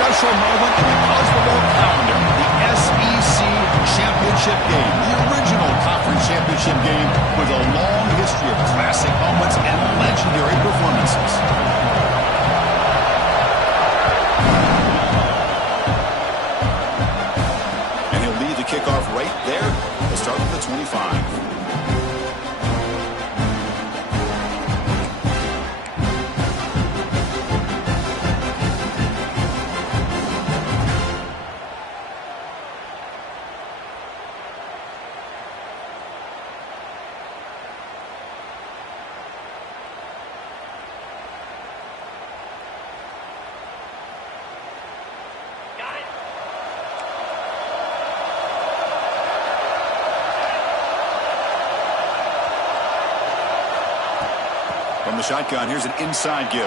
special moment in the college football calendar, the SEC Championship game, the original conference championship game with a long history of classic moments and legendary performances. And he'll lead the kickoff right there. We'll start with the 25. From the shotgun, here's an inside give.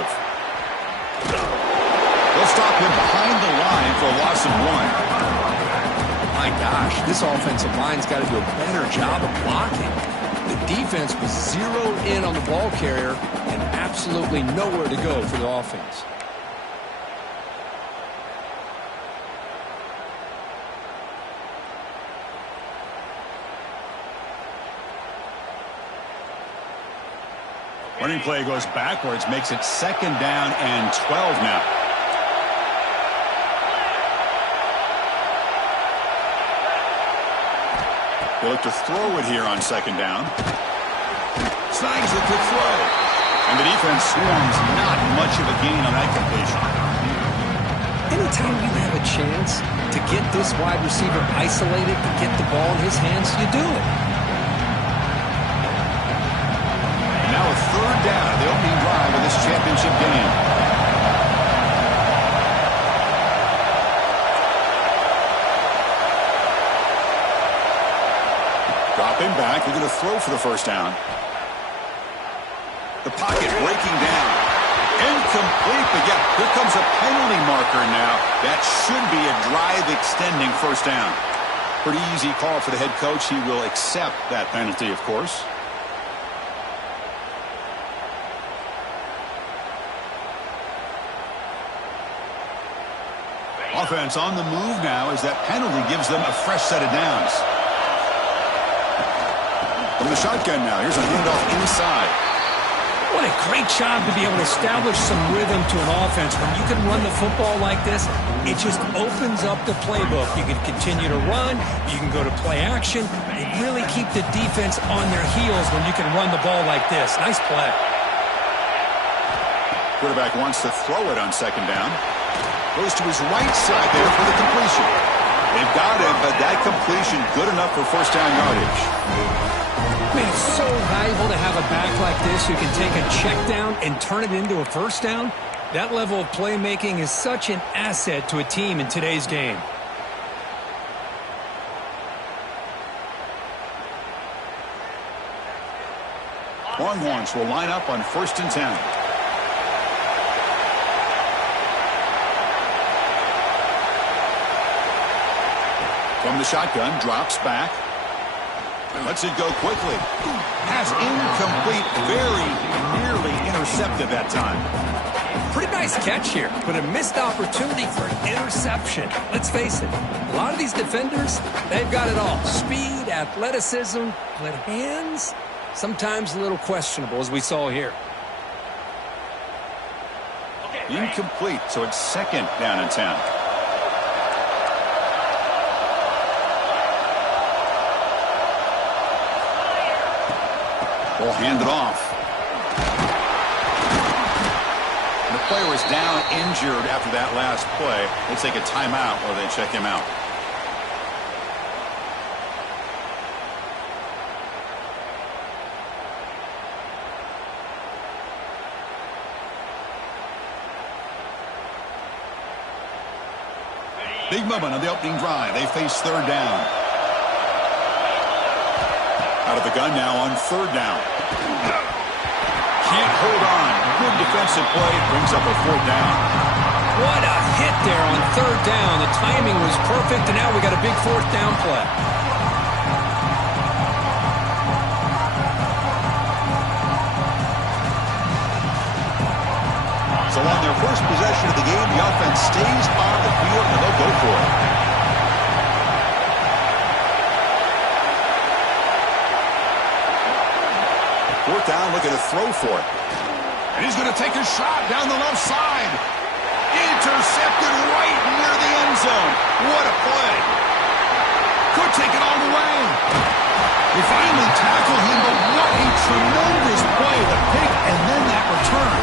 They'll stop him behind the line for a loss of 1. My gosh, this offensive line's got to do a better job of blocking. The defense was zeroed in on the ball carrier and absolutely nowhere to go for the offense. Running play goes backwards, makes it 2nd down and 12 now. They look to throw it here on 2nd down. Snags it to throw. And the defense swarms, not much of a gain on that completion. Anytime you have a chance to get this wide receiver isolated, to get the ball in his hands, you do it. Now a 3rd down, the opening drive of this championship game. Dropping back, they're going to throw for the 1st down. The pocket breaking down. Incomplete, but yeah, here comes a penalty marker now. That should be a drive extending 1st down. Pretty easy call for the head coach. He will accept that penalty, of course. Offense on the move now as that penalty gives them a fresh set of downs. From the shotgun now, here's a handoff inside. What a great job to be able to establish some rhythm to an offense. When you can run the football like this, it just opens up the playbook. You can continue to run, you can go to play action, and really keep the defense on their heels when you can run the ball like this. Nice play. Quarterback wants to throw it on 2nd down. Goes to his right side there for the completion. They've got him, but that completion good enough for 1st down yardage. Man, it's so valuable to have a back like this who can take a check down and turn it into a 1st down. That level of playmaking is such an asset to a team in today's game. Longhorns will line up on 1st and 10. From the shotgun, drops back. Lets it go quickly. Pass incomplete, very nearly intercepted that time. Pretty nice catch here, but a missed opportunity for an interception. Let's face it, a lot of these defenders, they've got it all. Speed, athleticism, but hands, sometimes a little questionable, as we saw here. Incomplete, so it's 2nd down and 10. Ball handed off. The player was down injured after that last play. They take a timeout while they check him out. Big moment on the opening drive. They face 3rd down. Out of the gun now on 3rd down. Can't hold on. Good defensive play. Brings up a 4th down. What a hit there on 3rd down. The timing was perfect, and now we got a big 4th down play. So on their first possession of the game, the offense stays on the field, and they'll go for it. Fourth down, looking to throw for it. And he's going to take a shot down the left side. Intercepted right near the end zone. What a play. Could take it all the way. They finally tackled him, but what a tremendous play. The pick and then that return.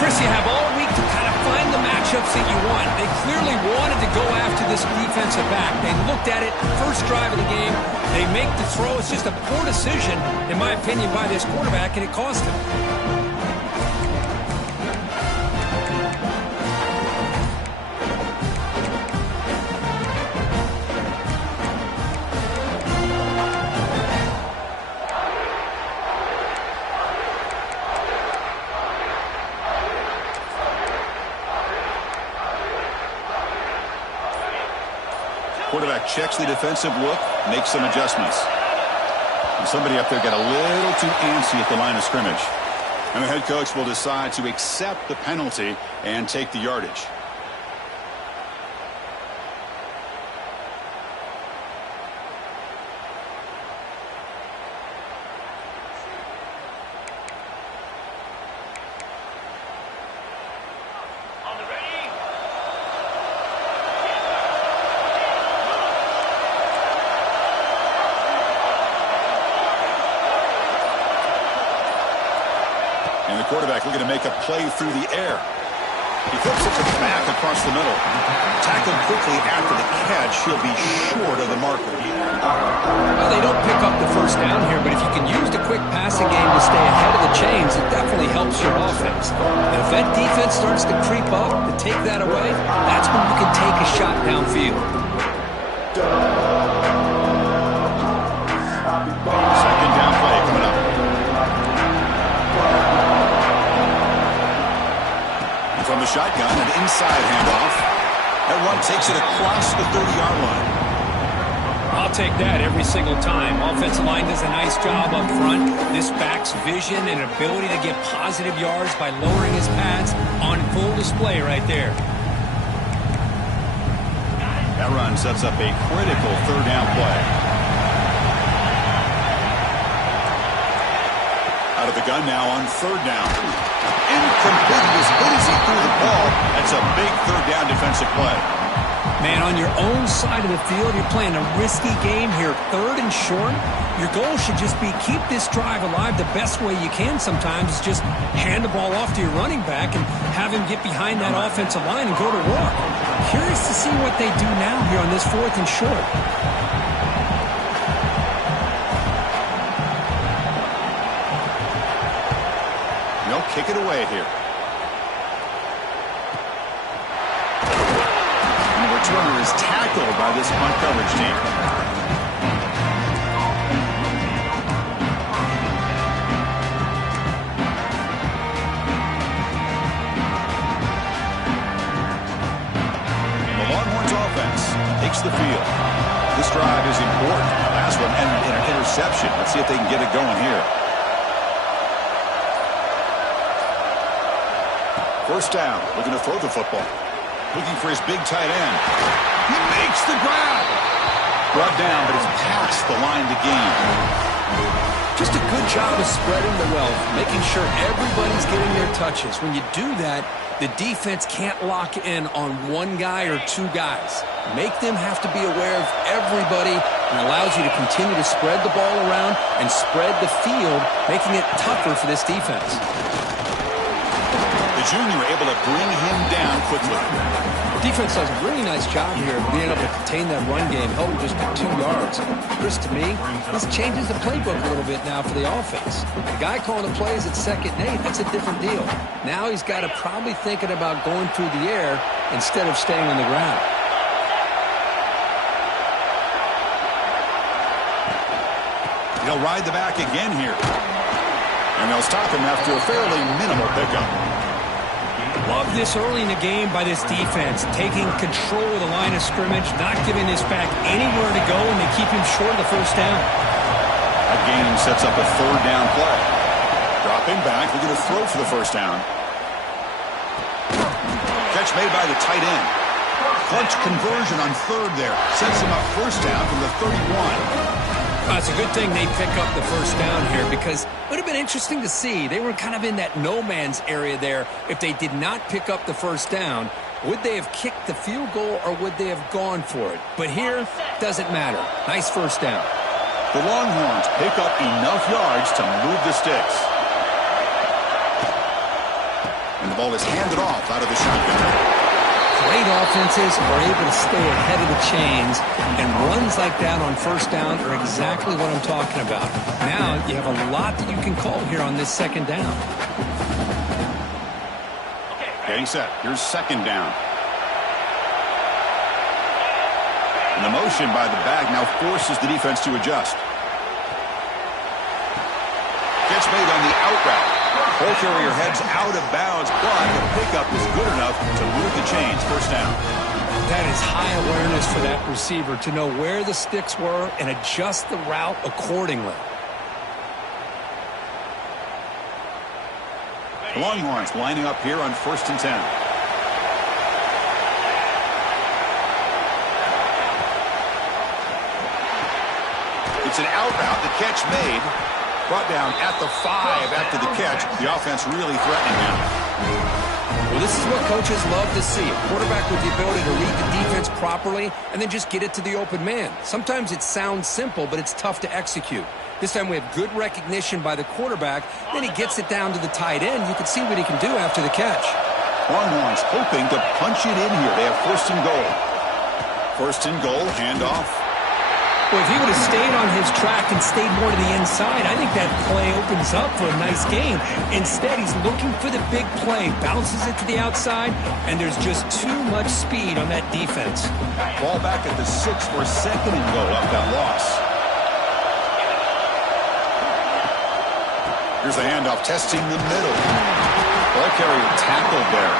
Chris, you have all week to kind of find the matchups that you want. They clearly wanted to go after this defensive back. They looked at it, first drive of the game. They make the throw. It's just a poor decision, in my opinion, by this quarterback, and it cost him. Quarterback checks the defensive look, makes some adjustments. And somebody up there got a little too antsy at the line of scrimmage. And the head coach will decide to accept the penalty and take the yardage. And the quarterback looking to make a play through the air. He flips it to the back across the middle. Tackled quickly after the catch. He'll be short of the marker. Well, they don't pick up the first down here, but if you can use the quick passing game to stay ahead of the chains, it definitely helps your offense. And if that defense starts to creep up to take that away, that's when you can take a shot downfield. Second down play coming up. From the shotgun, an inside handoff. That run takes it across the 30-yard line. I'll take that every single time. Offensive line does a nice job up front. This back's vision and ability to get positive yards by lowering his pads on full display right there. That run sets up a critical third down play. Out of the gun now on third down. Incomplete as good as he threw the ball. That's a big third down defensive play. Man, on your own side of the field, you're playing a risky game here. Third and short. Your goal should just be keep this drive alive the best way you can sometimes is just hand the ball off to your running back and have him get behind that offensive line and go to work. Curious to see what they do now here on this fourth and short. They'll kick it away here. And the returner is tackled by this punt coverage team. The Longhorns offense takes the field. This drive is important. The last one ended in an interception. Let's see if they can get it going here. First down, looking to throw the football. Looking for his big tight end. He makes the grab. Brought down, but it's past the line to gain. Just a good job of spreading the wealth, making sure everybody's getting their touches. When you do that, the defense can't lock in on one guy or two guys. Make them have to be aware of everybody and allows you to continue to spread the ball around and spread the field, making it tougher for this defense. The junior able to bring him down quickly. The defense does a really nice job here of being able to contain that run game, held just to 2 yards. Chris, to me, this changes the playbook a little bit now for the offense. The guy calling the plays at 2nd and 8, that's a different deal. Now he's got to probably thinking about going through the air instead of staying on the ground. He'll ride the back again here. And they'll stop him after a fairly minimal pickup. Love this early in the game by this defense, taking control of the line of scrimmage, not giving this back anywhere to go, and they keep him short of the first down. That gain sets up a third down play. Dropping back, looking to throw for the first down. Catch made by the tight end. Clutch conversion on third there. Sets him up first down from the 31. It's a good thing they pick up the first down here because it would have been interesting to see. They were kind of in that no man's area there. If they did not pick up the first down, would they have kicked the field goal or would they have gone for it? But here, doesn't matter. Nice first down. The Longhorns pick up enough yards to move the sticks. And the ball is handed off out of the shotgun. Great offenses are able to stay ahead of the chains, and runs like that on first down are exactly what I'm talking about. Now you have a lot that you can call here on this second down. Getting set. Here's second down. And the motion by the back now forces the defense to adjust. Catch made on the out route. Ball carrier heads out of bounds, but the pickup is good enough to move the chains. First down. That is high awareness for that receiver to know where the sticks were and adjust the route accordingly. The Longhorns lining up here on 1st and 10. It's an out route. The catch made. Brought down at the 5 after the catch. The offense really threatening now. Well, this is what coaches love to see. A quarterback with the ability to read the defense properly and then just get it to the open man. Sometimes it sounds simple, but it's tough to execute. This time we have good recognition by the quarterback. Then he gets it down to the tight end. You can see what he can do after the catch. Longhorns hoping to punch it in here. They have 1st and goal. 1st and goal, handoff. Well, if he would have stayed on his track and stayed more to the inside, I think that play opens up for a nice game. Instead, he's looking for the big play, bounces it to the outside, and there's just too much speed on that defense. Ball back at the 6 for 2nd and goal up that loss. Here's the handoff, testing the middle. Ball carrier tackled there.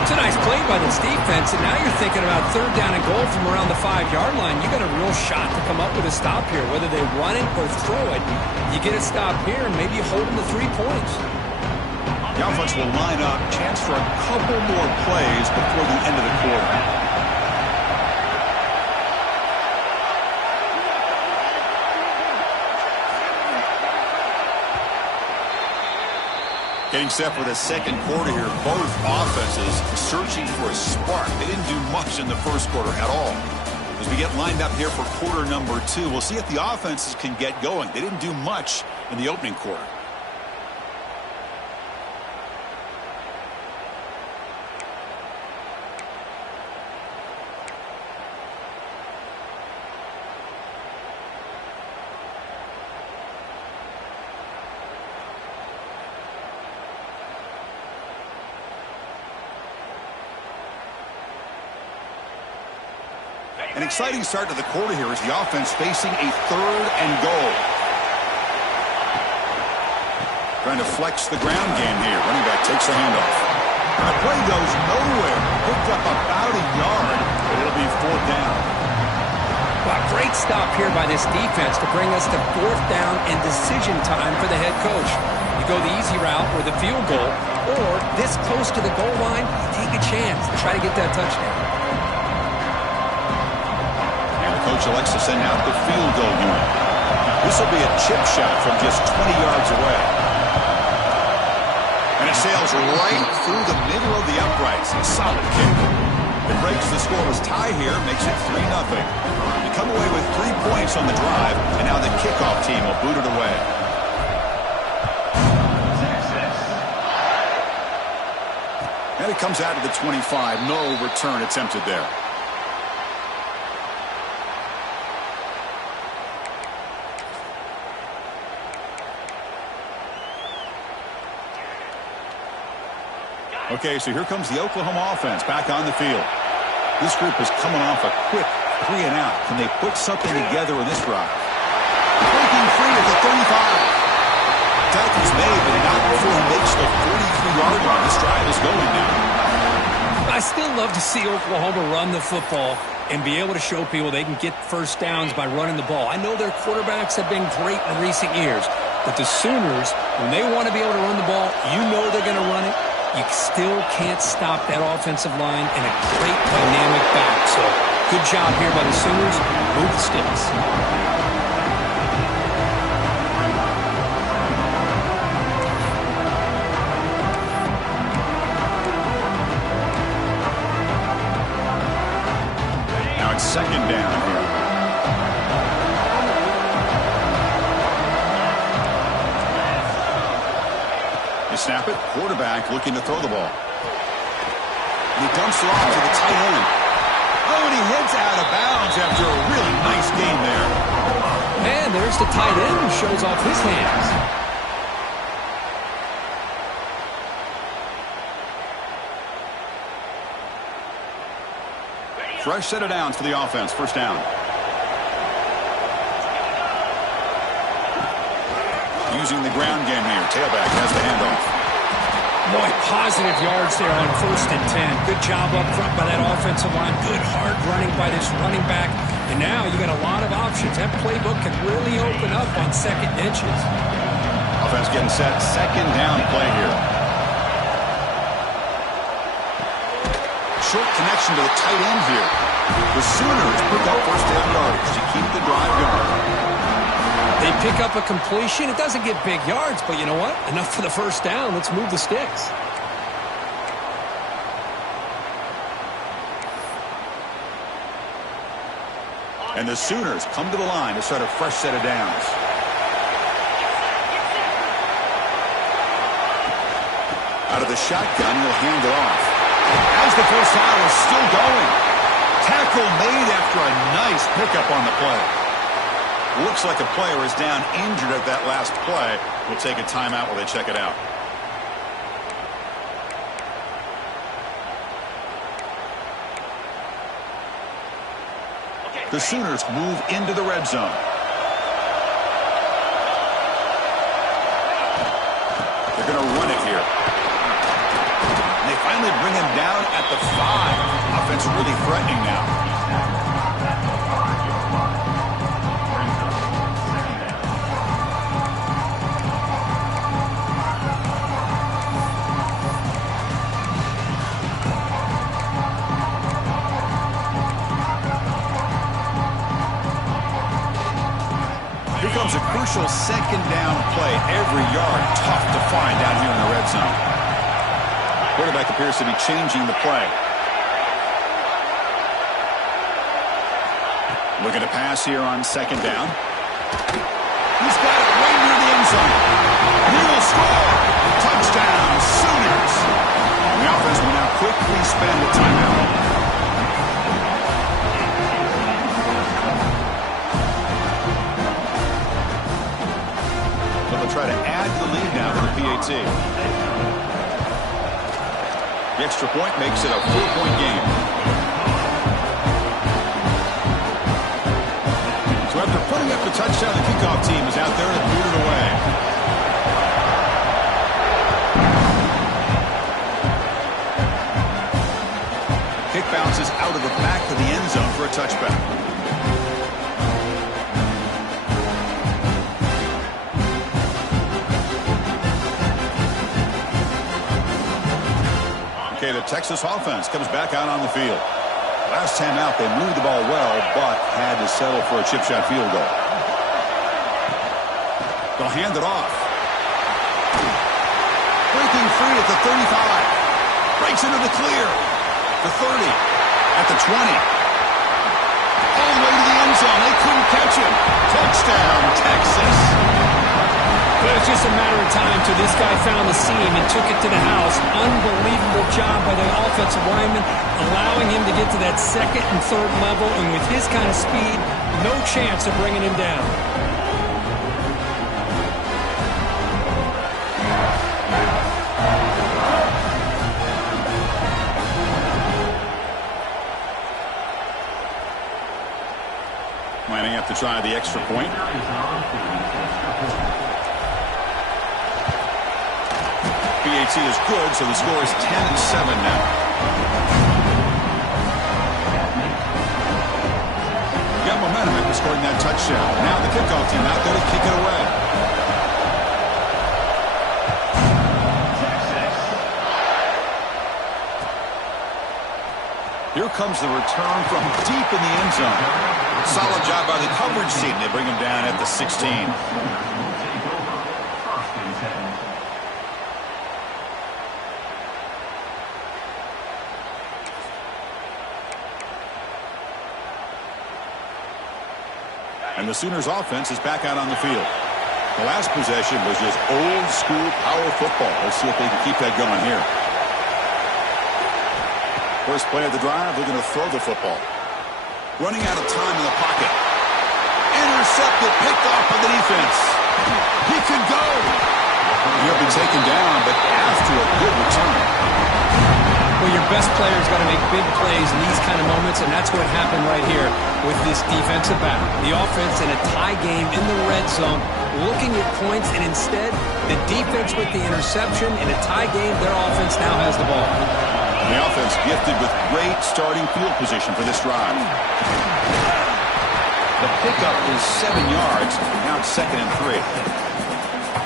It's a nice play by this defense, and now you're thinking about 3rd down and goal from around the 5-yard line. You got a real shot to come up with a stop here, whether they run it or throw it. You get a stop here, and maybe you hold them to 3 points. The offense will line up, chance for a couple more plays before the end of the quarter. Getting set for the second quarter here. Both offenses searching for a spark. They didn't do much in the first quarter at all. As we get lined up here for quarter number 2, we'll see if the offenses can get going. They didn't do much in the opening quarter. An exciting start to the quarter here as the offense facing a 3rd and goal. Trying to flex the ground game here. Running back takes the handoff. And the play goes nowhere. Picked up about a yard, but it'll be 4th down. Well, great stop here by this defense to bring us to 4th down and decision time for the head coach. You go the easy route or the field goal, or this close to the goal line, you take a chance to try to get that touchdown. Coach elects to send out the field goal unit. This will be a chip shot from just 20 yards away. And it sails right through the middle of the uprights. A solid kick. It breaks the scoreless tie here, makes it 3-0. You come away with 3 points on the drive, and now the kickoff team will boot it away. And it comes out to the 25. No return attempted there. Okay, so here comes the Oklahoma offense back on the field. This group is coming off a quick 3 and out. Can they put something together in this drive? Breaking free at the 35. Tackle's made, but not before he makes the 43-yard line. This drive is going now. I still love to see Oklahoma run the football and be able to show people they can get first downs by running the ball. I know their quarterbacks have been great in recent years, but the Sooners, when they want to be able to run the ball, you know they're going to run it. you still can't stop that offensive line and a great dynamic back. So good job here by the Sooners. Move the sticks. Second down here. You snap it. Quarterback looking to throw the ball. And he dumps it off to the tight end. Oh, and he heads out of bounds after a really nice game there. And there's the tight end who shows off his hands. Fresh set of downs for the offense. First down. Using the ground game here. Tailback has the handoff. Boy, positive yards there on 1st and 10. Good job up front by that offensive line. Good hard running by this running back. And now you got a lot of options. That playbook can really open up on second inches. Offense getting set. Second down play here. Short connection to the tight end here. The Sooners pick up first down yardage to keep the drive going. They pick up a completion. It doesn't get big yards, but you know what? Enough for the first down. Let's move the sticks. And the Sooners come to the line to start a fresh set of downs. Out of the shotgun, he'll hand it off. As the first down is still going. Tackle made after a nice pickup on the play. Looks like a player is down injured at that last play. We'll take a timeout while they check it out. The Sooners move into the red zone. They're going to run it here. They finally bring him down at the 5. Offense really threatening now. Here comes a crucial second down play. Every yard tough to find out here in the red zone. Quarterback appears to be changing the play. Looking to pass here on second down. He's got it right near the end zone. He will score. Touchdown, Sooners. The offense will now quickly spend a timeout. They'll try to add the lead now to the PAT. The extra point makes it a 4-point game. So after putting up the touchdown, the kickoff team is out there to boot it away. Kick bounces out of the back of the end zone for a touchback. Okay, the Texas offense comes back out on the field. Last time out, they moved the ball well, but had to settle for a chip shot field goal. They'll hand it off. Breaking free at the 35. Breaks into the clear. The 30. At the 20. All the way to the end zone. They couldn't catch him. Touchdown, Texas. But it's just a matter of time till this guy found the seam and took it to the house. Unbelievable job by the offensive lineman, allowing him to get to that second and third level. And with his kind of speed, no chance of bringing him down. Might have to try the extra point. PAT is good, so the score is 10-7 now. Got momentum after scoring that touchdown. Now the kickoff team out there to kick it away. Here comes the return from deep in the end zone. Solid job by the coverage team. They bring him down at the 16. And the Sooners offense is back out on the field. The last possession was just old school power football. Let's see if they can keep that going here. First play of the drive, they're going to throw the football. Running out of time in the pocket. Intercepted, picked off by the defense. He could go. He'll be taken down, but after a good return. Well, your best player's got to make big plays in these kind of moments, and that's what happened right here with this defensive back. The offense in a tie game in the red zone, looking at points, and instead, the defense with the interception. In a tie game, their offense now has the ball. The offense gifted with great starting field position for this drive. The pickup is 7 yards. Now it's 2nd and 3.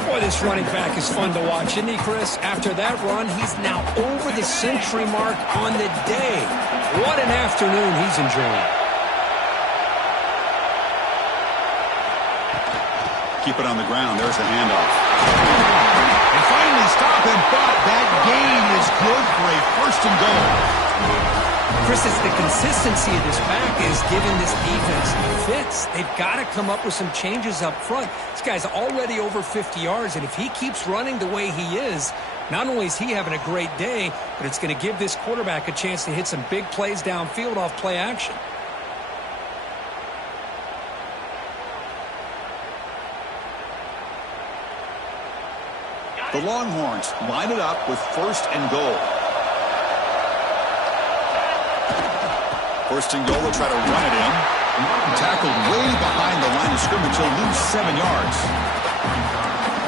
Boy, this running back is fun to watch, isn't he, Chris? After that run, he's now over the century mark on the day. What an afternoon he's enjoying. Keep it on the ground. There's the handoff. And finally stop him, but that gain is good for a 1st and goal. Chris, it's the consistency of this back is giving this defense fits. They've got to come up with some changes up front. This guy's already over 50 yards, and if he keeps running the way he is, not only is he having a great day, but it's going to give this quarterback a chance to hit some big plays downfield off play action. The Longhorns line it up with 1st and goal. 1st and goal, they'll try to run it in. Tackled way behind the line of scrimmage. He'll lose 7 yards.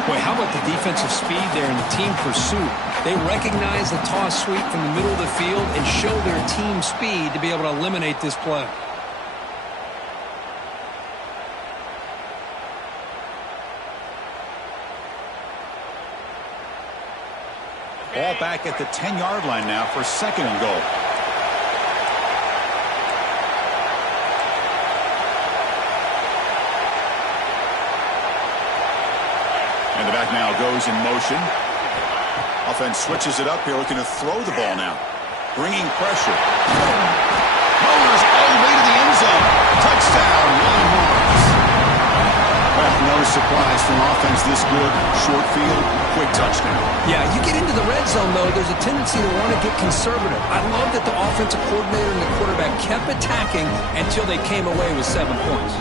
Boy, how about the defensive speed there in the team pursuit? They recognize the toss sweep from the middle of the field and show their team speed to be able to eliminate this play. Ball back at the 10-yard line now for 2nd and goal. And the back now goes in motion. Offense switches it up here, looking to throw the ball now. Bringing pressure. Motors all the way to the end zone. Touchdown, Longhorns. Well, no surprise from offense this good. Short field, quick touchdown. Yeah, you get into the red zone, though, there's a tendency to want to get conservative. I love that the offensive coordinator and the quarterback kept attacking until they came away with 7 points.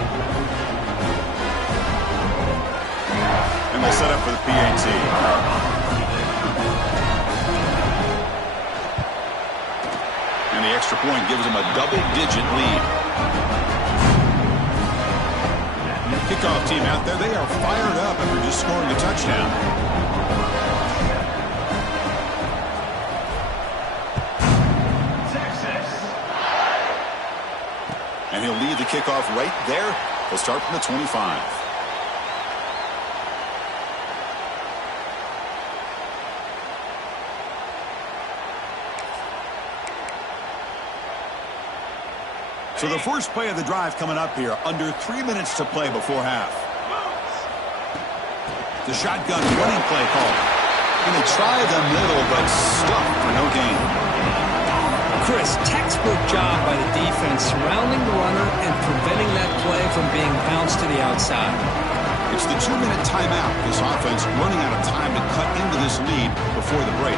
And they'll set up for the PAT. And the extra point gives them a double-digit lead. Kickoff team out there, they are fired up after just scoring a touchdown. And he'll lead the kickoff right there. They'll start from the 25. So the first play of the drive coming up here, under 3 minutes to play before half. The shotgun running play call. Going to try the middle, but stuck for no gain. Chris, textbook job by the defense surrounding the runner and preventing that play from being bounced to the outside. It's the 2-minute timeout. This offense running out of time to cut into this lead before the break.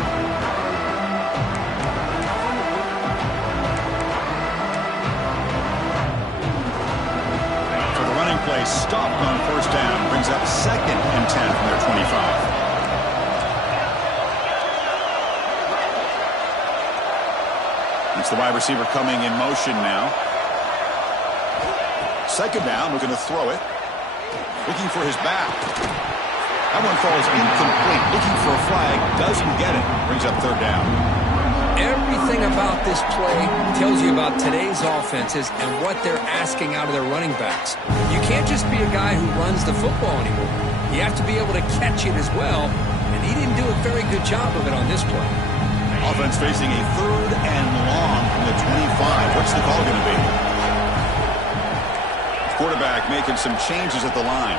Play stopped on 1st down, brings up 2nd and 10 from their 25. It's the wide receiver coming in motion now. 2nd down, looking to throw it. Looking for his back. That one falls incomplete. Looking for a flag, doesn't get it. Brings up 3rd down. Everything about this play tells you about today's offenses and what they're asking out of their running backs. You can't just be a guy who runs the football anymore. You have to be able to catch it as well, and he didn't do a very good job of it on this play. Offense facing a 3rd and long from the 25. What's the call going to be? Quarterback making some changes at the line.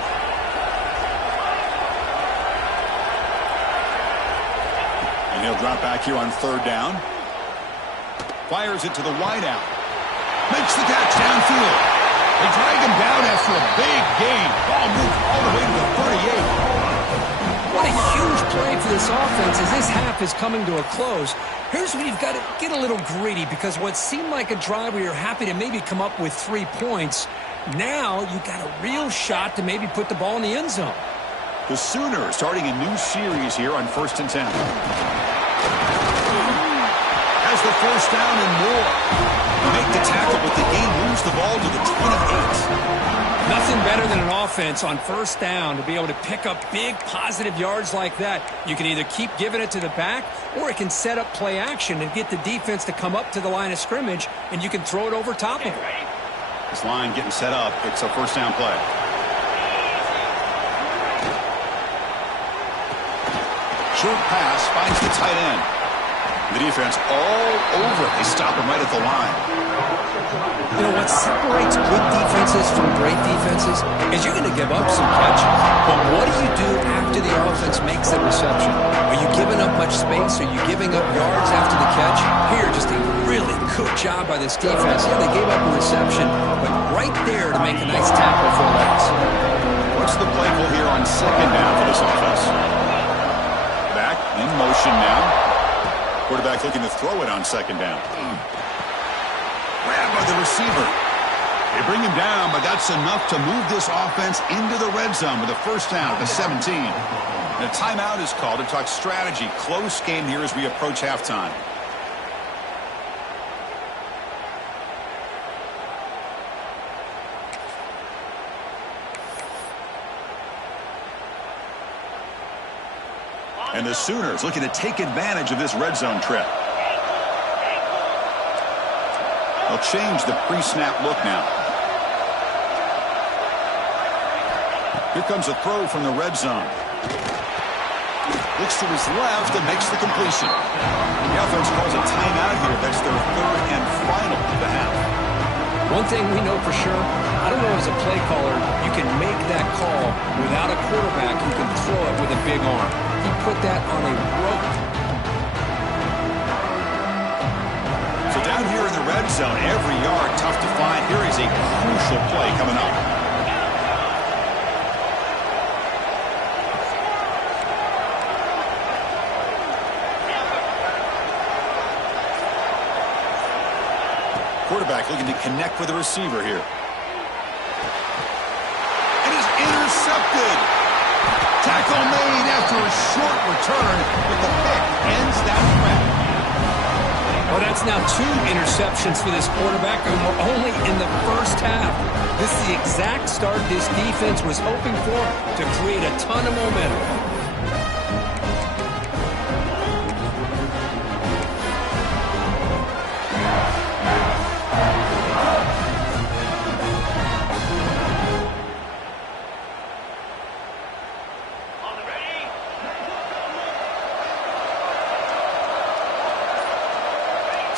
And he'll drop back here on 3rd down. Fires it to the wideout. Makes the catch downfield. They drag him down after a big gain. Ball moved all the way to the 38. What a huge play for this offense as this half is coming to a close. Here's where you've got to get a little greedy, because what seemed like a drive where you're happy to maybe come up with 3 points, now you've got a real shot to maybe put the ball in the end zone. The Sooners starting a new series here on 1st and 10. Has the 1st down and more. Make the tackle, but the game moves the ball to the 28. Nothing better than an offense on 1st down to be able to pick up big positive yards like that. You can either keep giving it to the back, or it can set up play action and get the defense to come up to the line of scrimmage, and you can throw it over top of it. This line getting set up. It's a 1st down play. Short pass finds the tight end. The defense all over it. They stop him right at the line. You know, what separates good defenses from great defenses is you're going to give up some catches. But what do you do after the offense makes that reception? Are you giving up much space? Are you giving up yards after the catch? Here, just a really good job by this defense. Yeah, they gave up a reception, but right there to make a nice tackle for a loss. What's the play call here on 2nd down for this offense? Back in motion now. Quarterback looking to throw it on 2nd down. Grabbed by the receiver. They bring him down, but that's enough to move this offense into the red zone with a 1st down at the 17. And a timeout is called to talk strategy. Close game here as we approach halftime. And the Sooners looking to take advantage of this red zone trip. They'll change the pre-snap look now. Here comes a throw from the red zone. Looks to his left and makes the completion. The offense calls a timeout here. That's their 3rd and final of the half. One thing we know for sure, I don't know as a play caller, you can make that call without a quarterback who can throw it with a big arm. He put that on a rope. So down here in the red zone, every yard tough to find. Here is a crucial play coming up. Quarterback looking to connect with the receiver here. It is intercepted. Tackle made after a short return, but the pick ends that threat. Well, that's now 2 interceptions for this quarterback, and we're only in the 1st half. This is the exact start this defense was hoping for to create a ton of momentum.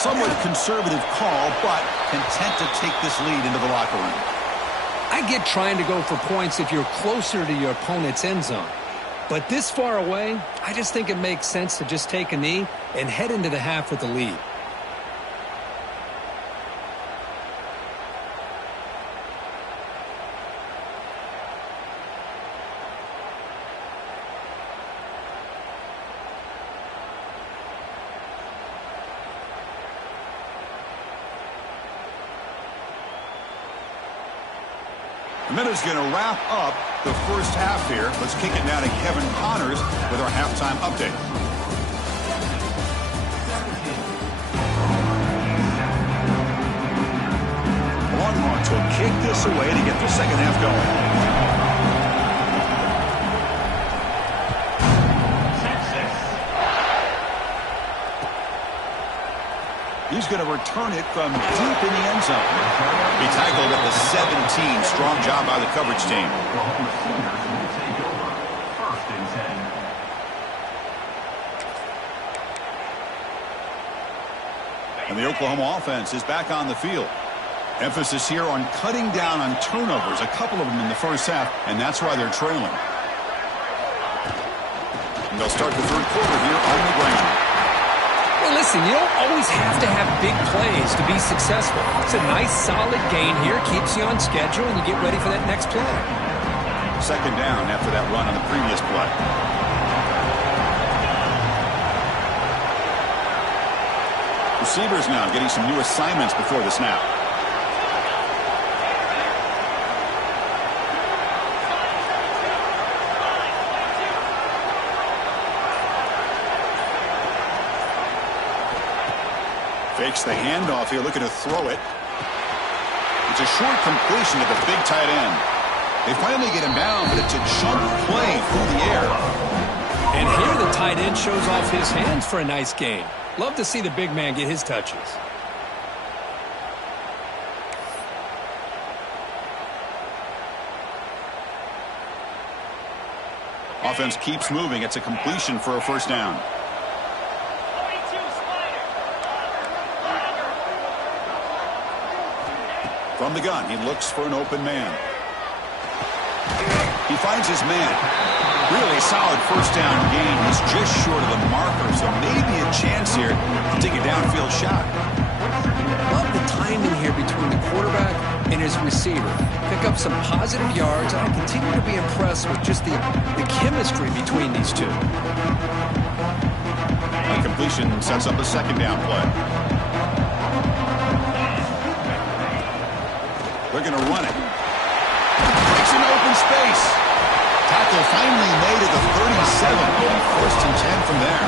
Somewhat conservative call, but content to take this lead into the locker room. I get trying to go for points if you're closer to your opponent's end zone. But this far away, I just think it makes sense to just take a knee and head into the half with the lead. The minute's going to wrap up the 1st half here. Let's kick it now to Kevin Connors with our halftime update. Longhorns will kick this away to get the 2nd half going. He's going to return it from deep in the end zone. He tackled at the 17. Strong job by the coverage team. And the Oklahoma offense is back on the field. Emphasis here on cutting down on turnovers, a couple of them in the first half, and that's why they're trailing. And they'll start the third quarter here on the ground. Well, listen, you don't always have to have big plays to be successful. It's a nice, solid gain here, keeps you on schedule, and you get ready for that next play. Second down after that run on the previous play. Receivers now getting some new assignments before the snap. Fakes the handoff here, looking to throw it. It's a short completion to the big tight end. They finally get him down, but it's a jump play through the air. And here the tight end shows off his hands for a nice gain. Love to see the big man get his touches. Offense keeps moving. It's a completion for a first down. From the gun, he looks for an open man. He finds his man. Really solid first down gain. He's just short of the marker, so maybe a chance here to take a downfield shot. Love the timing here between the quarterback and his receiver. Pick up some positive yards, and I continue to be impressed with just the chemistry between these two. A completion sets up a second down play. They're going to run it. It's an open space. Tackle finally made at the 37. First and 10 from there.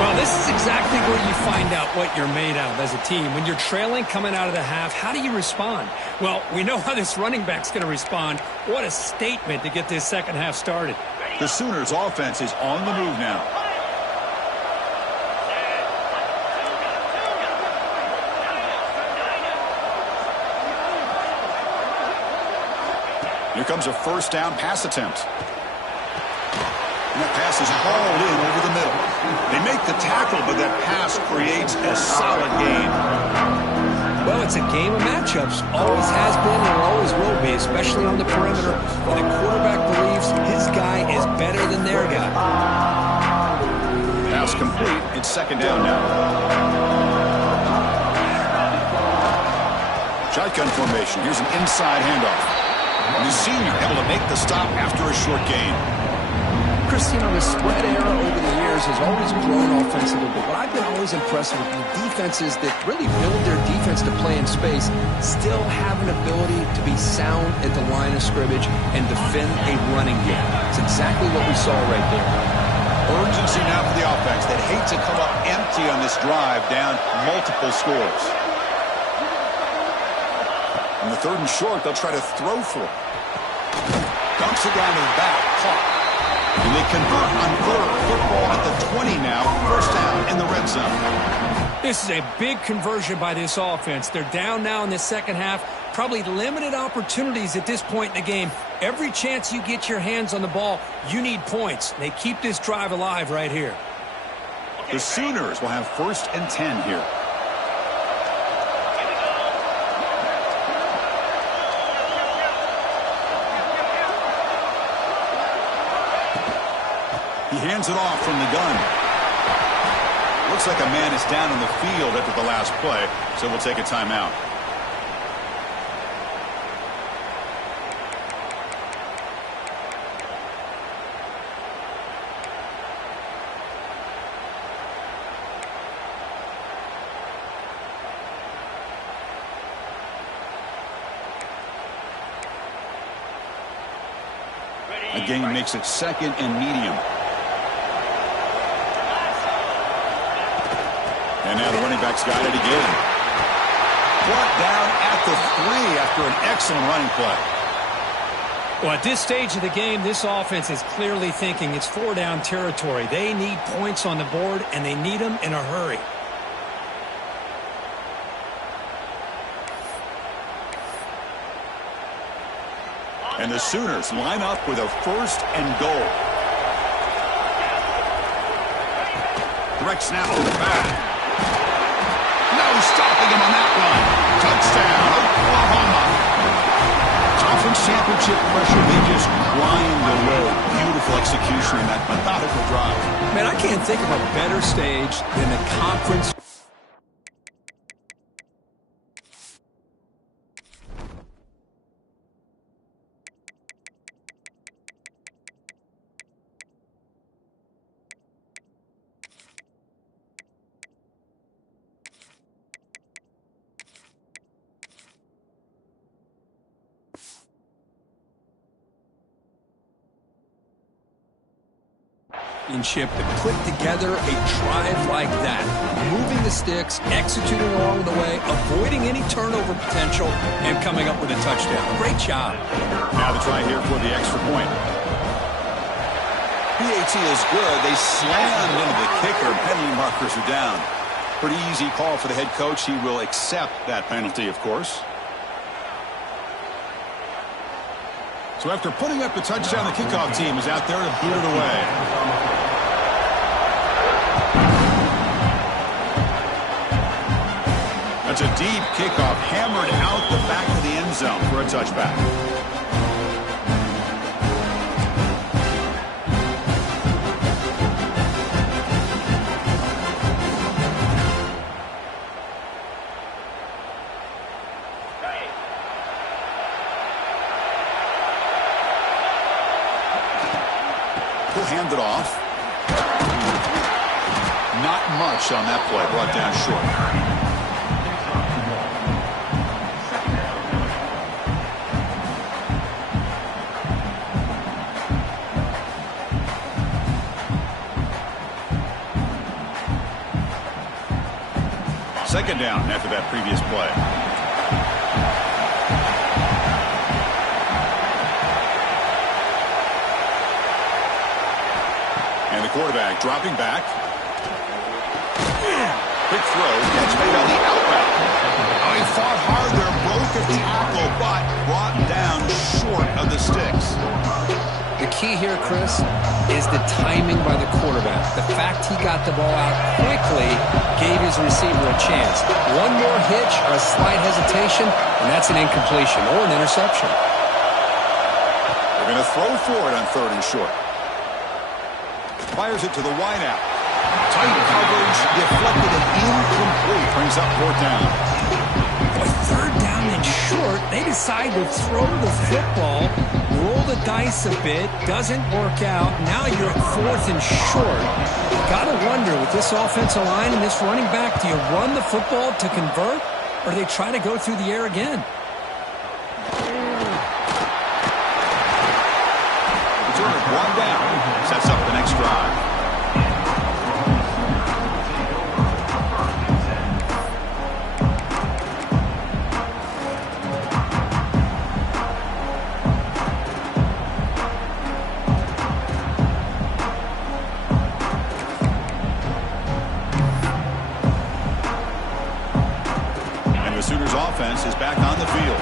Well, this is exactly where you find out what you're made of as a team. When you're trailing coming out of the half, how do you respond? Well, we know how this running back's going to respond. What a statement to get this second half started. The Sooners' offense is on the move now. Here comes a first down pass attempt. And that pass is hauled in over the middle. They make the tackle, but that pass creates a solid gain. Well, it's a game of matchups. Always has been and always will be, especially on the perimeter, when the quarterback believes his guy is better than their guy. Pass complete. It's second down now. Shotgun formation. Here's an inside handoff. And the senior able to make the stop after a short gain. Chris, the spread era over the years has always grown offensively, but what I've been always impressed with the defenses that really build their defense to play in space still have an ability to be sound at the line of scrimmage and defend a running game. It's exactly what we saw right there. Urgency now for the offense. They'd hate to come up empty on this drive, down multiple scores. On the third and short, they'll try to throw for it. Dumps it down to the back. Caught. And they convert on third. Football at the 20 now. First down in the red zone. This is a big conversion by this offense. They're down now in the second half. Probably limited opportunities at this point in the game. Every chance you get your hands on the ball, you need points. They keep this drive alive right here. The Sooners will have first and 10 here. He hands it off from the gun. Looks like a man is down on the field after the last play, so we'll take a timeout. A gain makes it second and medium. And now the running back's got it again. Brought down at the 3 after an excellent running play. Well, at this stage of the game, this offense is clearly thinking it's four-down territory. They need points on the board, and they need them in a hurry. And the Sooners line up with a first and goal. Direct snap to the back. No stopping him on that one. Touchdown, Oklahoma. Conference championship pressure, they just grind away. Beautiful execution in that methodical drive. Man, I can't think of a better stage than the conference. Chip to put together a drive like that, moving the sticks, executing along the way, avoiding any turnover potential, and coming up with a touchdown. Great job. Now the try here for the extra point. PAT is good. They slammed into the kicker. Penalty markers are down. Pretty easy call for the head coach. He will accept that penalty, of course. So after putting up the touchdown, the kickoff team is out there to boot it away. That's a deep kickoff, hammered out the back of the end zone for a touchback. He'll hand it off. Not much on that play, brought down short. Second down after that previous play. And the quarterback dropping back. Quick throw, catch made on the outroute. Oh, he fought hard there, broke a tackle, but brought down short of the sticks. The key here, Chris, is the timing by the quarterback. The fact he got the ball out quickly gave his receiver a chance. One more hitch or a slight hesitation, and that's an incompletion or an interception. They're going to throw for it on 3rd and short. Fires it to the wideout. Tight coverage, deflected and incomplete. Brings up 4th down. Boy, 3rd down and short. They decide to throw the football, roll the dice a bit, doesn't work out. Now you're at 4th and short. Got to wonder, with this offensive line and this running back, do you run the football to convert, or do they try to go through the air again? Return of 1 down. Sets up the next drive. Is back on the field.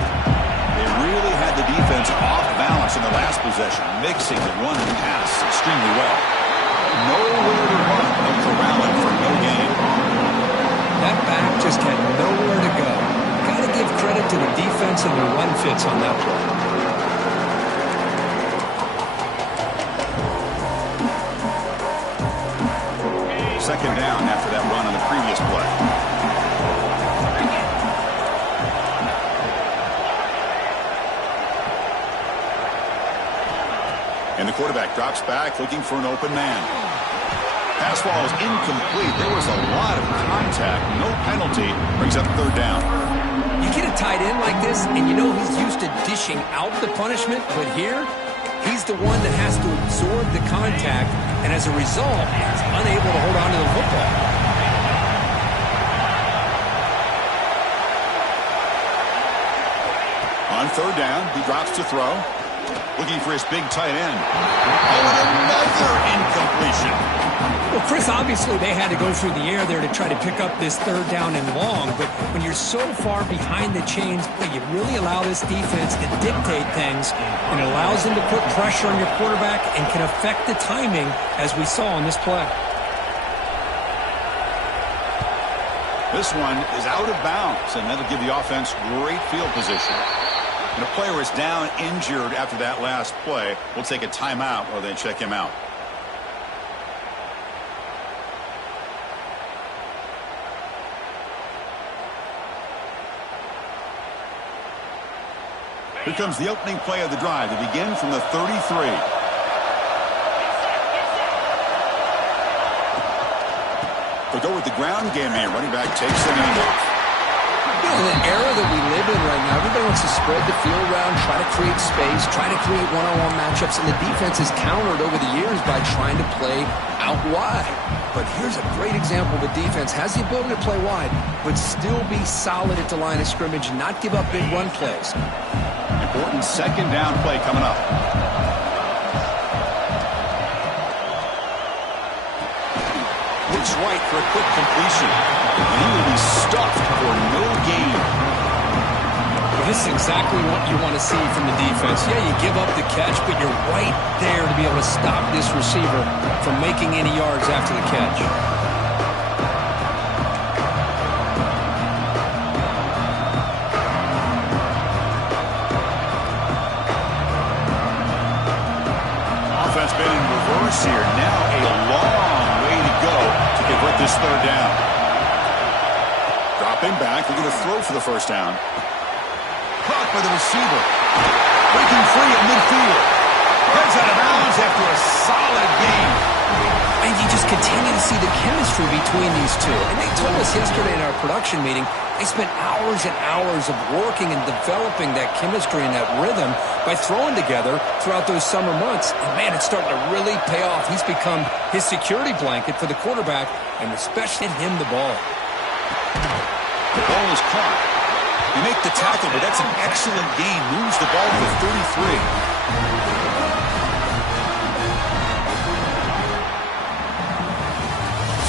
They really had the defense off balance in the last possession, mixing the run and pass extremely well. Nowhere to run, no corralling for no gain. That back just had nowhere to go. Got to give credit to the defense and the run fits on that play. Second down after that run on the previous play. And the quarterback drops back, looking for an open man. Pass ball is incomplete. There was a lot of contact. No penalty. Brings up 3rd down. You get a tight end like this, and you know he's used to dishing out the punishment, but here, he's the one that has to absorb the contact, and as a result, he's unable to hold on to the football. On 3rd down, he drops to throw. Looking for his big tight end. Oh, and another incompletion. Well, Chris, obviously they had to go through the air there to try to pick up this 3rd down and long, but when you're so far behind the chains, you really allow this defense to dictate things, and it allows them to put pressure on your quarterback and can affect the timing, as we saw on this play. This one is out of bounds, and that'll give the offense great field position. And a player is down injured after that last play. We'll take a timeout while they check him out. Here comes the opening play of the drive. They begin from the 33. They'll go with the ground game here. Running back takes the handoff. You know, in the era that we live in right now, everybody wants to spread the field around, try to create space, try to create one-on-one matchups, and the defense is countered over the years by trying to play out wide. But here's a great example of a defense has the ability to play wide, but still be solid at the line of scrimmage and not give up big run plays. Important second down play coming up. Looks right for a quick completion. And he will be stuffed for no gain. Well, this is exactly what you want to see from the defense. Yeah, you give up the catch, but you're right there to be able to stop this receiver from making any yards after the catch. Offense been in reverse here. Now a long way to go to convert this third down. Dropping back. They're going to throw for the first down. Caught by the receiver. Breaking free at midfield. Heads out of bounds after a solid game. And you just continue to see the chemistry between these two. And they told us yesterday in our production meeting, they spent hours and hours of working and developing that chemistry and that rhythm by throwing together throughout those summer months. And, man, it's starting to really pay off. He's become his security blanket for the quarterback, and especially him the ball. The ball is caught. You make the tackle, but that's an excellent gain. Moves the ball to the 33.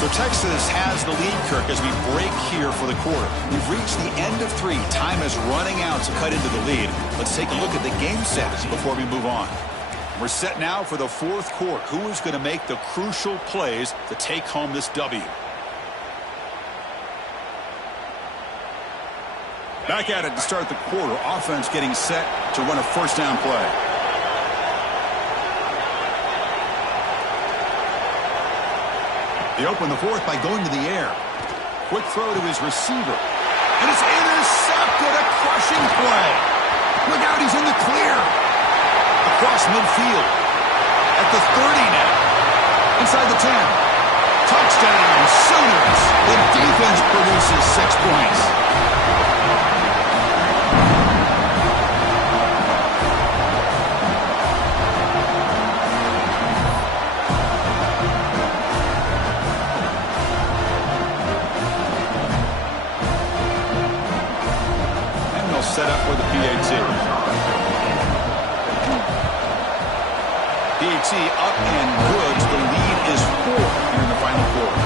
So Texas has the lead, Kirk, as we break here for the quarter. We've reached the end of 3. Time is running out to cut into the lead. Let's take a look at the game stats before we move on. We're set now for the fourth quarter. Who is going to make the crucial plays to take home this W? Back at it to start the quarter. Offense getting set to run a first down play. They open the fourth by going to the air. Quick throw to his receiver. And it's intercepted. A crushing play. Look out, he's in the clear. Across midfield. At the 30 now. Inside the 10. Touchdown, Sooners. The defense produces 6 points. Set up for the PAT. PAT up and good. The lead is 4 here in the final quarter.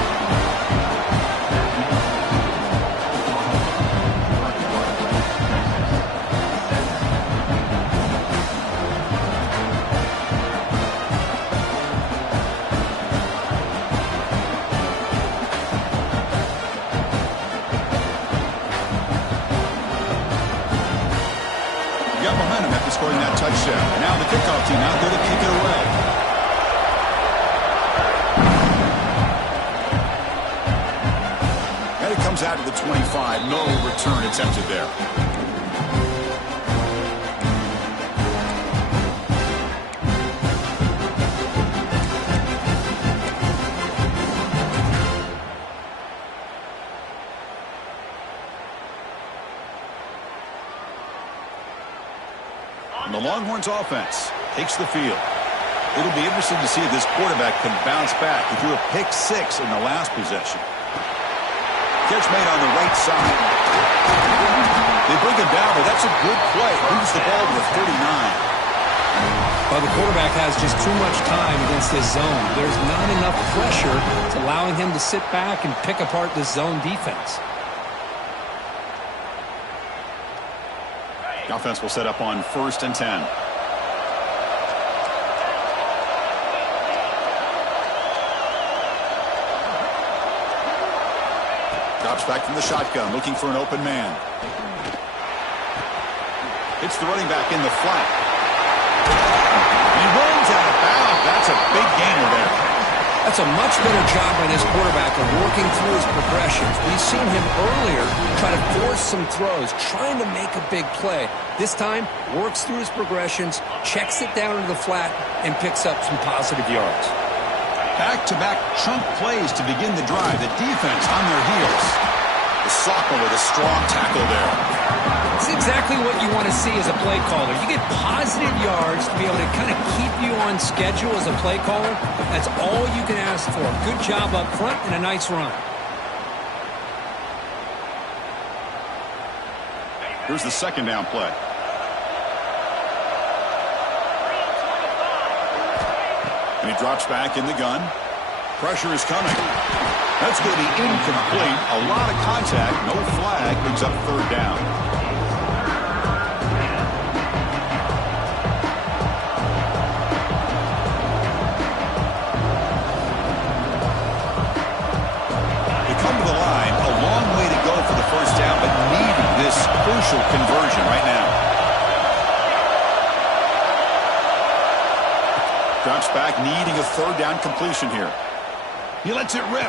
Scoring that touchdown. Now the kickoff team out there to kick it away. And it comes out to the 25. No return attempted there. The Longhorns offense takes the field. It'll be interesting to see if this quarterback can bounce back. He threw a pick 6 in the last possession. Catch made on the right side. They bring him down, but that's a good play. Moves the ball to the 39. Well, the quarterback has just too much time against this zone. There's not enough pressure. It's allowing him to sit back and pick apart this zone defense. The offense will set up on 1st and 10. Drops back from the shotgun, looking for an open man. Hits the running back in the flat. He runs out of bounds. That's a big gainer there. That's a much better job by this quarterback of working through his progressions. We've seen him earlier try to force some throws, trying to make a big play. This time, works through his progressions, checks it down into the flat, and picks up some positive yards. Back-to-back chunk plays to begin the drive. The defense on their heels. The sophomore with a strong tackle there. It's exactly what you want to see as a play caller. You get positive yards to be able to kind of keep you on schedule as a play caller. That's all you can ask for. Good job up front and a nice run. Here's the second down play. And he drops back in the gun. Pressure is coming. That's going to be incomplete. A lot of contact. No flag. Brings up third down. They come to the line. A long way to go for the first down, but needing this crucial conversion right now. Drops back, needing a third down completion here. He lets it rip.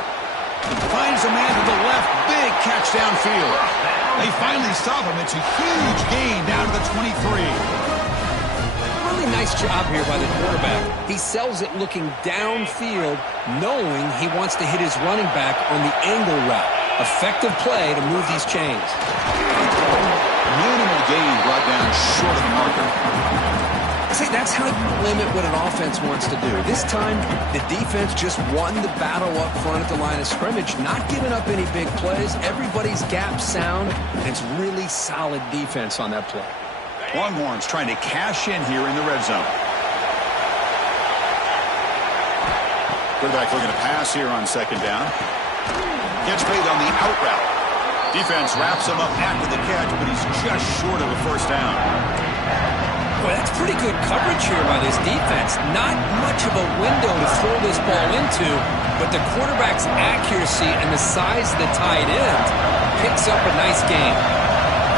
Finds a man to the left. Big catch downfield. They finally stop him. It's a huge gain down to the 23. Really nice job here by the quarterback. He sells it looking downfield, knowing he wants to hit his running back on the angle route. Effective play to move these chains. Minimal gain brought down short of the marker. See, that's how you limit what an offense wants to do. This time, the defense just won the battle up front at the line of scrimmage, not giving up any big plays. Everybody's gap sound, and it's really solid defense on that play. Longhorns trying to cash in here in the red zone. Quarterback looking to pass here on second down. Gets paid on the out route. Defense wraps him up after the catch, but he's just short of a first down. Boy, that's pretty good coverage here by this defense. Not much of a window to throw this ball into, but the quarterback's accuracy and the size of the tight end picks up a nice gain.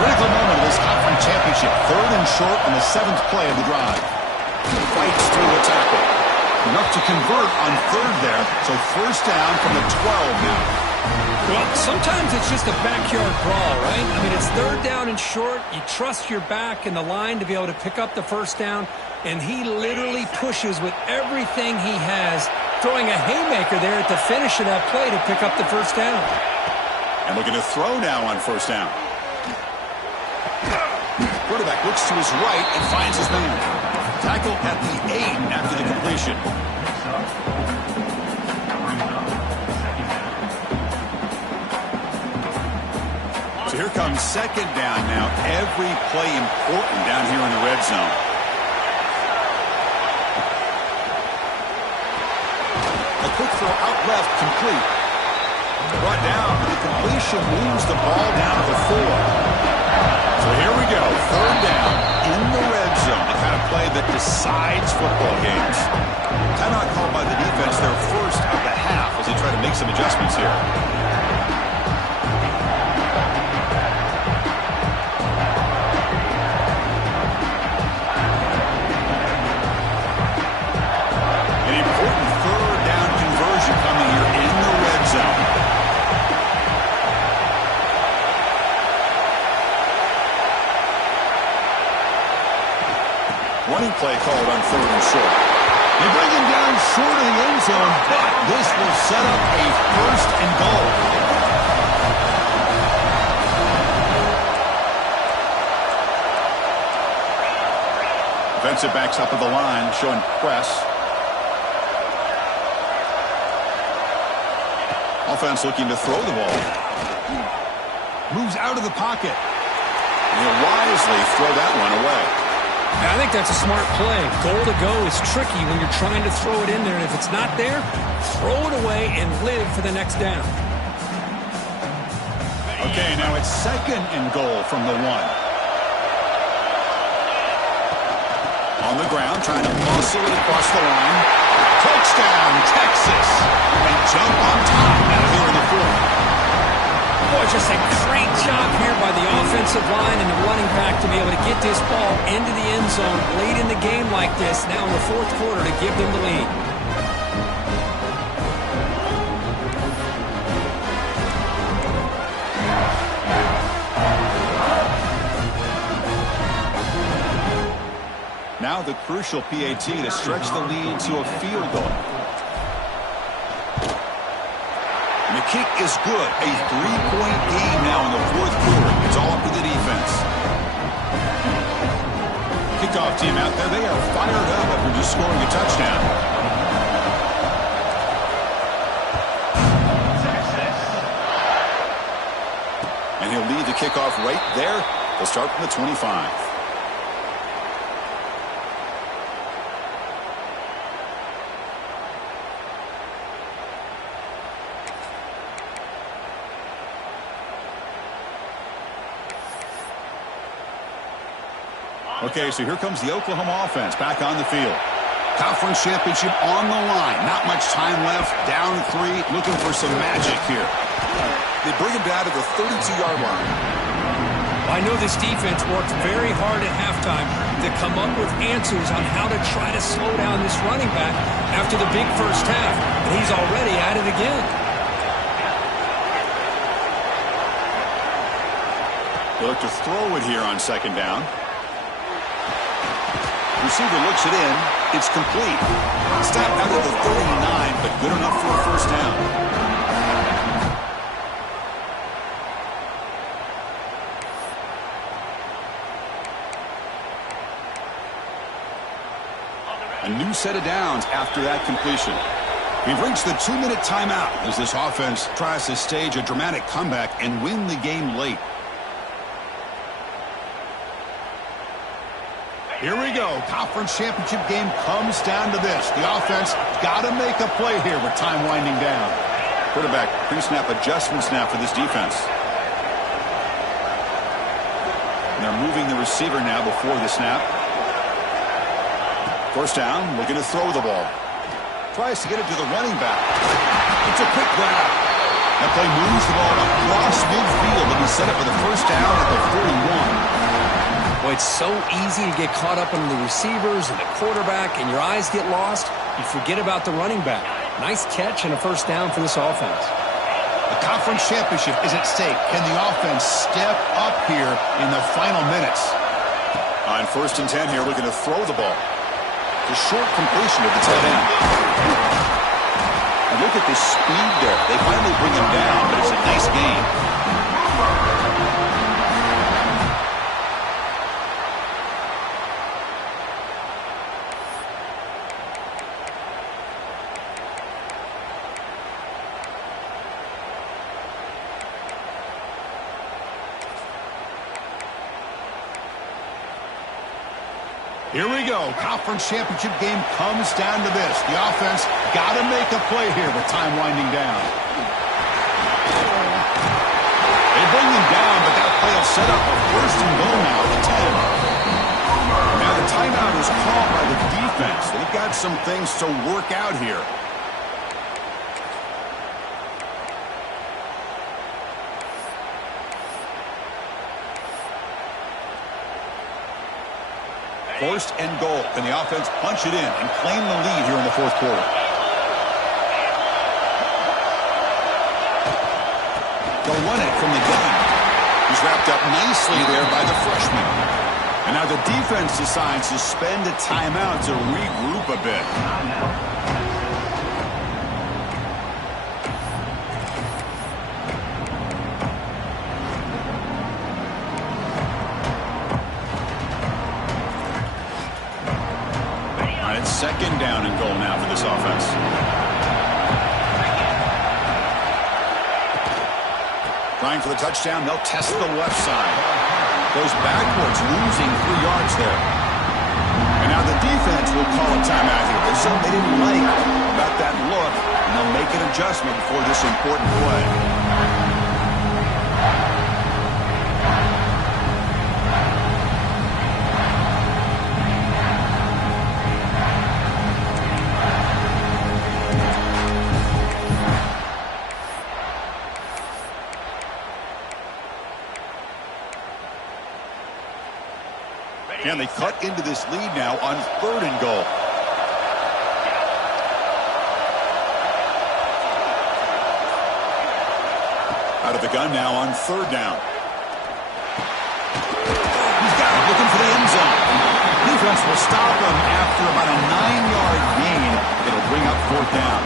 Critical moment of this conference championship. Third and short on the 7th play of the drive. Fights through the tackle. Enough to convert on third there, so first down from the 12 now. Well, sometimes it's just a backyard brawl, right? I mean, it's third down and short. You trust your back in the line to be able to pick up the first down, and he literally pushes with everything he has, throwing a haymaker there at the finish of that play to pick up the first down. And looking to throw now on first down. Quarterback looks to his right and finds his man. Tackle at the 8 after the completion. So here comes second down now. Every play important down here in the red zone. A quick throw out left, complete. Brought down, the completion moves the ball down to the 4. So here we go, third down in the red zone. The kind of play that decides football games. Timeout called by the defense, their first of the half, as they try to make some adjustments here. An important third down conversion coming here in the red zone. Running play called on third and short. They bring him down short of the end zone, but this will set up a first and goal. Defensive backs up at the line, showing press. Offense looking to throw the ball. Moves out of the pocket. And he'll wisely throw that one away. I think that's a smart play. Goal to go is tricky when you're trying to throw it in there. And if it's not there, throw it away and live for the next down. Okay, now it's second and goal from the 1. On the ground, trying to muscle it across the line. Touchdown, Texas. And jump on top now here in the 4th. just a great job here by the offensive line and the running back to be able to get this ball into the end zone late in the game like this, now in the fourth quarter, to give them the lead. Now the crucial PAT to stretch the lead to a field goal. And the kick is good. A 3-point game now in the fourth quarter. It's all up to the defense. Kickoff team out there. They are fired up after just scoring a touchdown. And he'll lead the kickoff right there. They'll start from the 25. Okay, so here comes the Oklahoma offense back on the field. Conference championship on the line. Not much time left. Down 3. Looking for some magic here. They bring him down to the 32-yard line. I know this defense worked very hard at halftime to come up with answers on how to try to slow down this running back after the big first half. And he's already at it again. They look to throw it here on second down. Receiver looks it in. It's complete. Stop out of the 39, but good enough for a first down. A new set of downs after that completion. We've reached the 2-minute timeout as this offense tries to stage a dramatic comeback and win the game late. Here we go. Conference championship game comes down to this. The offense got to make a play here with time winding down. Quarterback pre-snap adjustments now for this defense. And they're moving the receiver now before the snap. First down, looking to throw the ball. Tries to get it to the running back. It's a quick grab. That play moves the ball across midfield and he's set up for the first down at the 41. Boy, it's so easy to get caught up in the receivers and the quarterback, and your eyes get lost. You forget about the running back. Nice catch and a first down for this offense. The conference championship is at stake. Can the offense step up here in the final minutes? On 1st and 10 here, looking to throw the ball. The short completion of the tight end. And look at the speed there. They finally bring him down, but it's a nice gain. Here we go. Conference championship game comes down to this. The offense got to make a play here with time winding down. They bring him down, but that play will set up a 1st and goal now at the 10. Now the timeout is called by the defense. They've got some things to work out here. First and goal. Can the offense punch it in and claim the lead here in the fourth quarter? They'll run it from the gun. He's wrapped up nicely there by the freshman. And now the defense decides to spend a timeout to regroup a bit. Second down and goal now for this offense. Trying for the touchdown. They'll test the left side. Goes backwards, losing 3 yards there. And now the defense will call a timeout here. There's something they didn't like about that look, and they'll make an adjustment for this important play. And they cut into this lead now on 3rd and goal. Out of the gun now on 3rd down. He's got it, looking for the end zone. Defense will stop him after about a 9-yard gain. It'll bring up 4th down.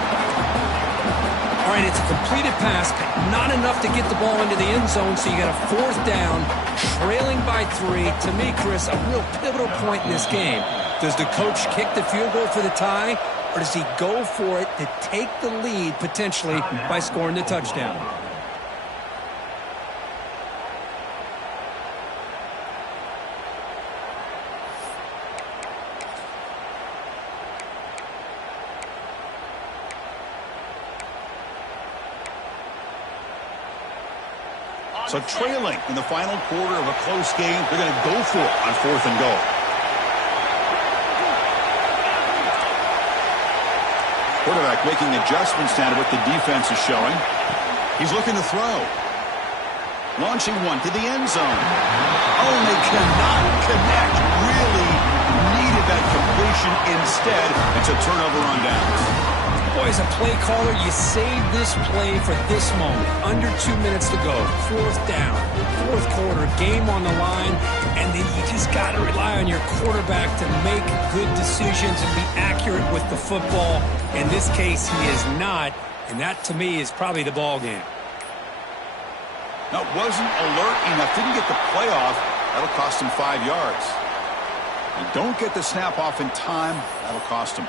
All right, it's a completed pass, not enough to get the ball into the end zone, so you got a 4th down, trailing by 3. To me, Chris, a real pivotal point in this game. Does the coach kick the field goal for the tie, or does he go for it to take the lead potentially by scoring the touchdown? So trailing in the final quarter of a close game, they're going to go for it on 4th and goal. Quarterback making adjustments down to what the defense is showing. He's looking to throw. Launching one to the end zone. Oh, and they cannot connect. Really needed that completion. Instead, it's a turnover on downs. Boy, as a play caller, you save this play for this moment. Under 2 minutes to go. 4th down. 4th quarter. Game on the line. And then you just got to rely on your quarterback to make good decisions and be accurate with the football. In this case, he is not. And that, to me, is probably the ball game. No, wasn't alert enough. Didn't get the play off. That'll cost him 5 yards. You don't get the snap off in time. That'll cost him.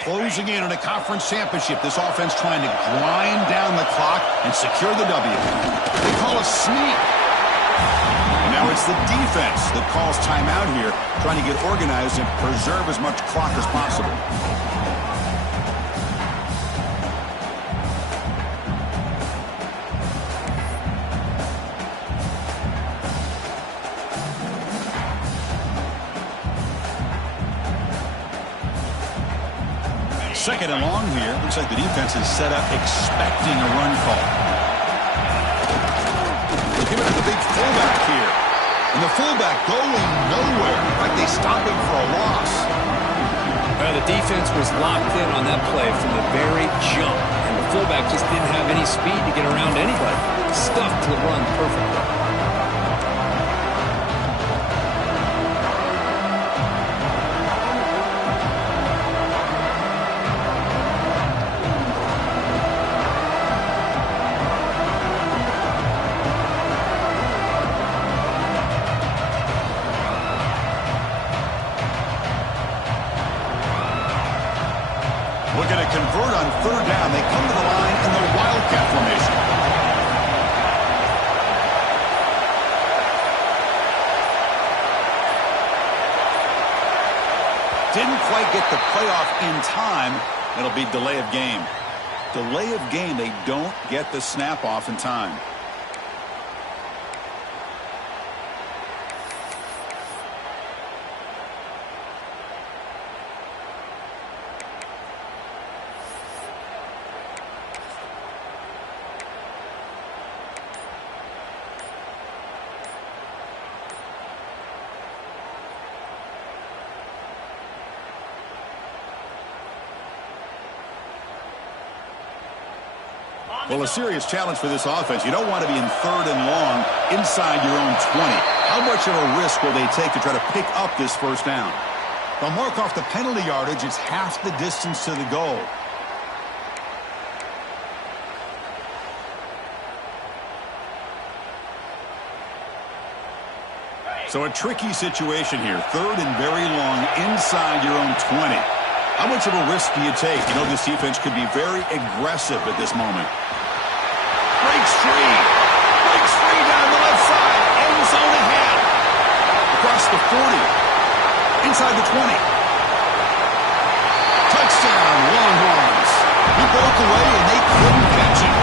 Closing in on a conference championship, this offense trying to grind down the clock and secure the W. They call a sneak. And now it's the defense that calls timeout here, trying to get organized and preserve as much clock as possible. Second and long here. Looks like the defense is set up expecting a run call. They give it to the big fullback here. And the fullback going nowhere. Like they stop him for a loss. Well, the defense was locked in on that play from the very jump. And the fullback just didn't have any speed to get around anybody. Stuffed the run perfectly. Looking to convert on 3rd down. They come to the line in the Wildcat formation. Didn't quite get the playoff in time. It'll be delay of game. Delay of game. They don't get the snap off in time. Well, a serious challenge for this offense. You don't want to be in 3rd and long inside your own 20. How much of a risk will they take to try to pick up this 1st down? They'll mark off the penalty yardage. It's half the distance to the goal. So a tricky situation here. 3rd and very long inside your own 20. How much of a risk do you take? You know, this defense could be very aggressive at this moment. Breaks free down the left side, end zone ahead, across the 40, inside the 20. Touchdown, Longhorns. He broke away and they couldn't catch him.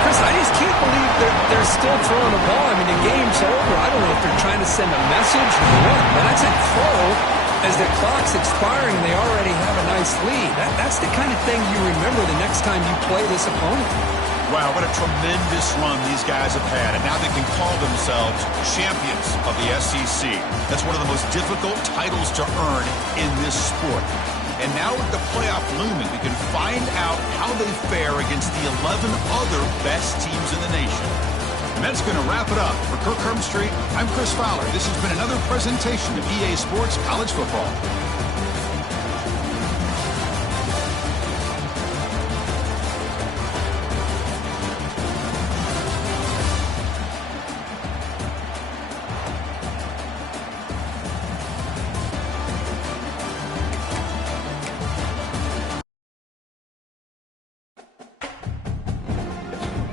Chris, I just can't believe they're still throwing the ball. I mean, the game's over. I don't know if they're trying to send a message or what, but that's a throw as the clock's expiring and they already have a nice lead. That's the kind of thing you remember the next time you play this opponent. Wow, what a tremendous run these guys have had, and now they can call themselves champions of the SEC. That's one of the most difficult titles to earn in this sport. And now with the playoff looming, we can find out how they fare against the 11 other best teams in the nation. And that's going to wrap it up. For Kirk Herbstreit, I'm Chris Fowler. This has been another presentation of EA Sports College Football.